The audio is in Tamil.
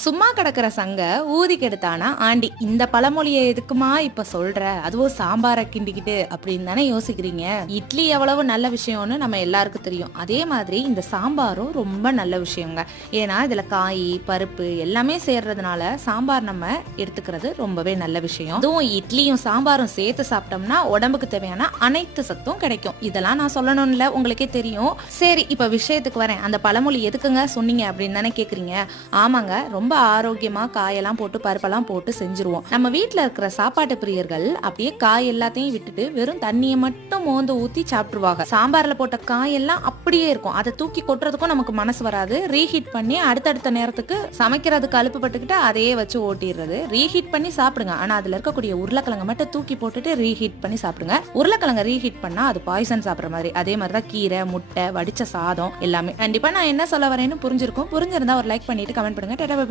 சும்மா கிடக்கிற சங்க ஊதி கெடுத்தானா? ஆண்டி இந்த பழமொழியை எதுக்குமா இப்ப சொல்ற? அதுவும் சாம்பாரை கிண்டிக்கிட்டு அப்படின்னு தானே யோசிக்கிறீங்க? இட்லி எவ்வளவு நல்ல விஷயம்னு நம்ம எல்லாருக்கும் தெரியும். அதே மாதிரி இந்த சாம்பாரும் ரொம்ப நல்ல விஷயங்க. ஏன்னா இதுல காய் பருப்பு எல்லாமே சேர்றதுனால சாம்பார் நம்ம எடுத்துக்கிறது ரொம்பவே நல்ல விஷயம். அதுவும் இட்லியும் சாம்பாரும் சேர்த்து சாப்பிட்டோம்னா உடம்புக்கு தேவையான அனைத்து சத்தும் கிடைக்கும். இதெல்லாம் நான் சொல்லணும்ல உங்களுக்கே தெரியும். சரி இப்ப விஷயத்துக்கு வரேன். அந்த பழமொழி எதுக்குங்க சொன்னீங்க அப்படின்னு தானே கேக்குறீங்க. ஆமாங்க ரொம்ப ரொம்ப ஆரோக்கியமா காயெல்லாம் போட்டு பருப்பெல்லாம் போட்டு செஞ்சுருவோம். நம்ம வீட்டில் இருக்கிற சாப்பாட்டு பிரியர்கள் அப்படியே காய் எல்லாத்தையும் விட்டுட்டு வெறும் தண்ணியை மட்டும் மோந்து ஊத்தி சாப்பிட்டுருவாங்க. சாம்பார்ல போட்ட காயெல்லாம் அப்படியே இருக்கும். அதை தூக்கி கொட்டுறதுக்கும் நமக்கு மனசு வராது. ரீஹீட் பண்ணி அடுத்தடுத்த நேரத்துக்கு சமைக்கிறதுக்கு அலுப்பு பட்டுக்கிட்டு அதையே வச்சு ஓட்டிடுறது. ரீஹீட் பண்ணி சாப்பிடுங்க. ஆனா அதுல இருக்கக்கூடிய உருளைக்கிழங்க மட்டும் தூக்கி போட்டுட்டு ரீஹீட் பண்ணி சாப்பிடுங்க. உருளைக்கிழங்க ரீஹீட் பண்ணா அது பாய்சன் சாப்பிடுற மாதிரி. அதே மாதிரி தான் கீரை முட்டை வடிச்ச சாதம் எல்லாமே. கண்டிப்பா நான் என்ன சொல்ல வரேன்னு புரிஞ்சிருக்கும். புரிஞ்சிருந்தா ஒரு லைக் பண்ணிட்டு கமெண்ட் பண்ணுங்க.